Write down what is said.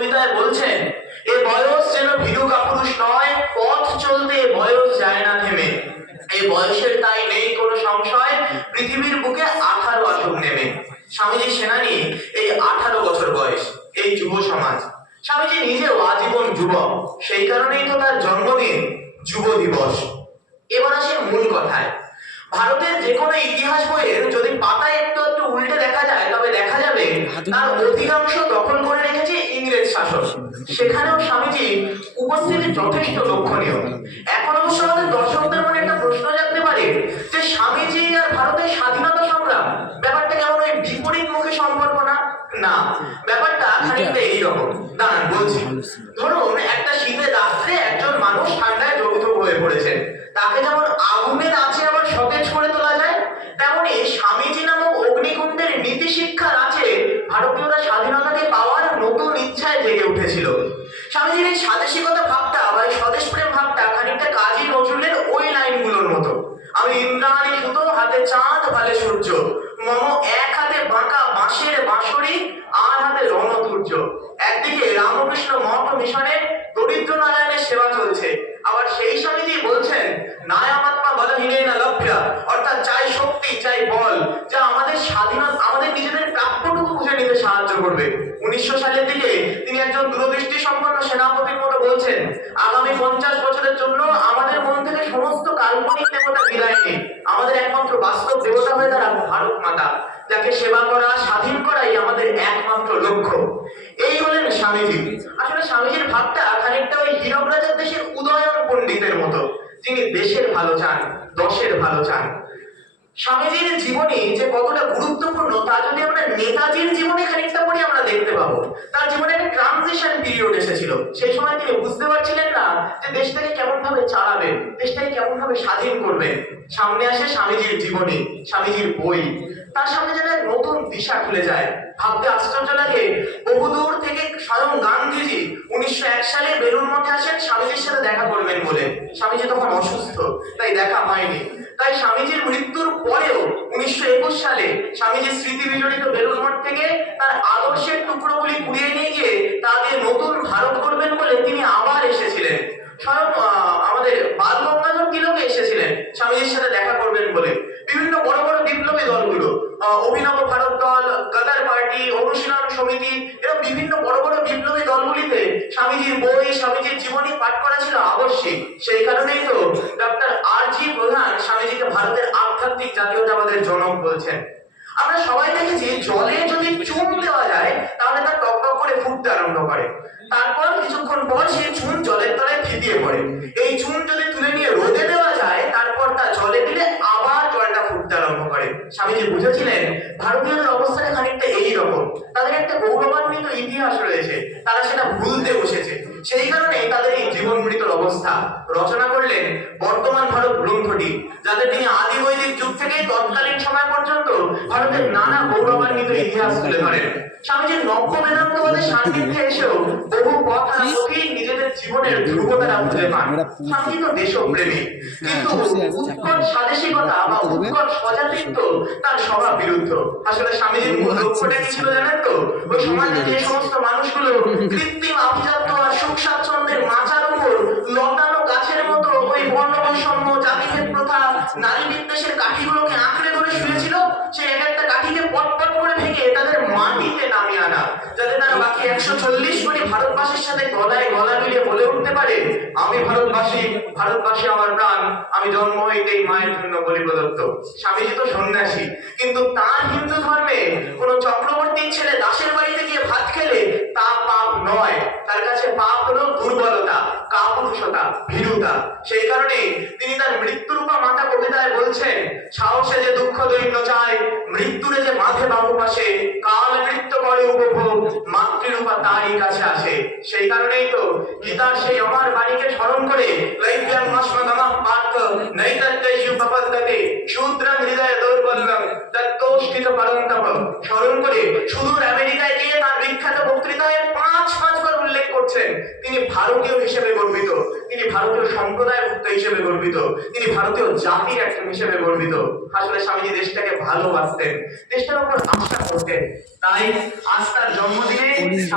কবিতায় বলছেন, এ বয়স যেন ভীরু কাপুরুষ নয়, পথ চলতে এ বয়স যায় না থেমে। এই বয়সের তাই নেই কোনো সংশয়, পৃথিবীর বুকে 18 আসুক নেমে। স্বামীজি সেনানী এই 18 বছর বয়স, এই যুব সমাজ। স্বামীজি নিজেও আজীবন যুবক, সেই কারণেই তো তার জন্মদিন যুব দিবস। এবার আসে মূল কথায়। ভারতের যে কোনো ইতিহাস বইয়ের যদি পাতায় একটু একটু উল্টে দেখা যায়, তবে দেখা যাবে তার অধিকাংশ দখল করে রেখেছে ইংরেজ শাসক। সেখানেও স্বামীজি উপস্থিতি যথেষ্ট লক্ষণীয়। এখন অবশ্য আমাদের দর্শকদের মনে একটা প্রশ্ন জাগতে পারে যে স্বামীজি আর ভারতের স্বাধীনতা সংগ্রাম ব্যাপারটা কেমন ওই বিপরীত মুখী সম্পর্ক না? না, ব্যাপারটা খানিকটা এইরকম। দাঁড়ান বলছি। ধরুন একটা শীতের রাত্রে একজন মানুষ ঠান্ডায় জড়িত হয়ে পড়েছেন। তাকে যেমন আগুনের আছে আবার সতেজ করে তোলা যায়, তেমনি স্বামীজি নামক অগ্নিকুণ্ডের নীতি শিক্ষার আছে ভারতীয়রা স্বাধীনতাকে পাওয়ার নতুন ইচ্ছায় জেগে উঠেছিল। স্বামীজির এই স্বাদেশিকতা ভাবটা বা এই স্বদেশ প্রেম ভাবটা খানিকটা কাজী নজরুলের ওই লাইনগুলোর মতো। আমি ইন্দ্রাণী সুতো, হাতে চাঁদ ভালে সূর্য, মম এক হাতে বাঁকা বাঁশের বাঁশরি, আর হাতে রণতুর্য। একদিকে রামকৃষ্ণ মঠ মিশনে দরিদ্র নারায়ণের সেবা চলছে, আবার সেই স্বামীজি বলছেন নায়ামাত্মা বলহীনে না লভ্যা, অর্থাৎ চাই শক্তি চাই বল, যা আমাদের স্বাধীনতা আমাদের নিজেদের প্রাপ্যটুকু বুঝে নিতে সাহায্য করবে। 1900 সালের দিকে তিনি একজন দূরদৃষ্টি সম্পন্ন সেনাপতির মতো বলছেন, আগামী 50 বছরের জন্য আমাদের মন থেকে সমস্ত কাল্পনিক দেবতা বিদায় নিন, আমাদের একমাত্র বাস্তব দেবতা হয়ে দাঁড়াবে ভারত মাতা, যাকে সেবা করা স্বাধীন করাই আমাদের একমাত্র লক্ষ্য। এই হলেন স্বামীজি। আসলে স্বামীজির ভাবটা খানিকটা ওই হীরক রাজার দেশের উদয়ন পণ্ডিতের মতো, যিনি দেশের ভালো চান, দশের ভালো চান। স্বামীজির জীবনী যে কতটা গুরুত্বপূর্ণ তা যদি আমরা নেতাজির জীবনে খানিকটা পড়ি আমরা দেখতে পাবো। তার জীবনে একটা ট্রানজিশন পিরিয়ড এসেছিল। সেই সময় তিনি বুঝতে পারছিলেন না যে দেশটাকে কেমন ভাবে চালাবেন, দেশটাকে কেমন ভাবে স্বাধীন করবেন। সামনে আসে স্বামীজির জীবনী, স্বামীজির বই। তার সামনে যেন এক নতুন দিশা খুলে যায়। ভাবতে আশ্চর্য লাগে, বহুদূর থেকে স্বয়ং গান্ধীজি 1901 সালে বেলুড় মঠে আসেন স্বামীজির সাথে দেখা করবেন বলে। স্বামীজি তখন অসুস্থ, তাই দেখা হয়নি। তাই স্বামীজির মৃত্যুর পরেও 1921 সালে স্বামীজির স্মৃতি বিজড়িত বেলুড় মঠ থেকে তার আদর্শের টুকরোগুলি কুড়িয়ে নিয়ে গিয়ে তা দিয়ে নতুন ভারত করবেন বলে তিনি আবার এসেছিলেন। স্বয়ং আমাদের বাল গঙ্গাধর তিলক এসেছিলেন স্বামীজির সাথে দেখা করবেন বলে। বিভিন্ন বড় বড় বিপ্লবী দলগুলো, অভিনব ভারত দল, গাদার পার্টি, অনুশীলন সমিতি, এরকম বিভিন্ন বড় বড় বিপ্লবী দলগুলিতে স্বামীজির বই, স্বামীজির জীবনী পাঠ করা ছিল আবশ্যিক। সেই কারণেই তো ডক্টর আর.জি. প্রধান স্বামীজিকে ভারতের আধ্যাত্মিক জাতীয়তাবাদের জনক বলছেন। আমরা সবাই দেখেছি জলে যদি চুন দেওয়া যায় তাহলে তা টকটক করে ফুটতে আরম্ভ করে, তারপর কিছুক্ষণ পর সেই চুন জলের তলায় থিতিয়ে পড়ে। এই চুন যদি তুলে নিয়ে রোদে দেওয়া যায় তারপর তা জলে দিলে আবার জলটা ফুটতে আরম্ভ করে। স্বামীজি বুঝেছিলেন ভারতীয়দের অবস্থাটা খানিকটা এইরকম। তাদের একটা গৌরবান্বিত ইতিহাস রয়েছে, তারা সেটা ভুলতে বসেছে। সেই কারণে তাদের এই জীবন মৃত্যুর অবস্থা। রচনা করলেন বর্তমান ভারত গ্রন্থটি, যাতে তিনি আদি বৈদিক যুগ থেকে তৎকালীন সময় পর্যন্ত ভারতের নানা গৌরবান্বিত ইতিহাস তুলে ধরেন। স্বামীজির নব্য বেদান্তবাদের সান্নিধ্যে এসেও বহু কথা লোকেই নিজেদের জীবনের ধ্রুবতারা খুঁজে পান। স্বামীজি তো দেশপ্রেমী, কিন্তু উৎকট স্বাদেশিকতা বা উৎকট স্বজাতিত্ব তার স্বভাব বিরুদ্ধ। আসলে স্বামীজির মূল লক্ষ্যটা কি ছিল জানেন তো? ওই সমাজে যে সমস্ত মানুষগুলো কৃত্রিম আভিজাত্য আর সুখ স্বাচ্ছন্দ্যের মাচার উপর লতানো গাছের মতো ওই বর্ণ বৈষম্য, জাতিভেদ প্রথা, নারী বিদ্বেষের কাঠিগুলোকে আঁকড়ে ধরে শুয়েছিল, সে এক একটা কাঠিকে পটপট করে ভেঙে তাদের মাটিতে নামিয়ে আনা, যাতে তারা বাকি 140 কোটি ভারতবাসীর সাথে গলায় গলা মিলিয়ে বলে উঠতে পারে, আমি ভারতবাসী, ভারতবাসী আমার প্রাণ, আমি জন্ম হইতেই মায়ের জন্য বলি প্রদত্ত। স্বামীজি তো সন্ন্যাসী, কিন্তু তার হিন্দু ধর্মে কোন চক্রবর্তীর ছেলে দাসের বাড়িতে গিয়ে ভাত খেলে তা পাপ নয়। তার কাছে পাপ হলো দুর্বলতা, কাপুরুষতা, ভীরুতা। সেই কারণে তিনি তার মৃত্যুরূপা মাতা কবিতায় বলছেন, সাহসে যে দুঃখ দৈন্য চায়, মৃত্যুরে যে মাঝে বাবু পাশে, কাল মৃত্যু করে উপভোগ, মাতৃরূপা তারই কাছে আসে। সেই কারণেই তো গীতার সেই আমার বাণীকে স্মরণ করে লাইভ্যাং মাসমদামাহ পার্থ নৈতত্তেষু প্রপদ্যতে শূদ্রং হৃদয় দৌর্বল্যং তত্তোষ্ঠিত পরন্তপ স্মরণ করে সুদূর আমেরিকায় গিয়ে তার বিখ্যাত বক্তৃতায় 5 বার উল্লেখ করছেন তিনি ভারতীয় হিসেবে গর্বিত, তিনি ভারতীয় সম্প্রদায়ভুক্ত হিসেবে গর্বিত, তিনি ভারতীয় জাতির একজন হিসেবে গর্বিত। আসলে স্বামীজি দেশটাকে ভালোবাসতেন, দেশটার উপর আস্থা করতেন। তাই আজ তার জন্মদিনে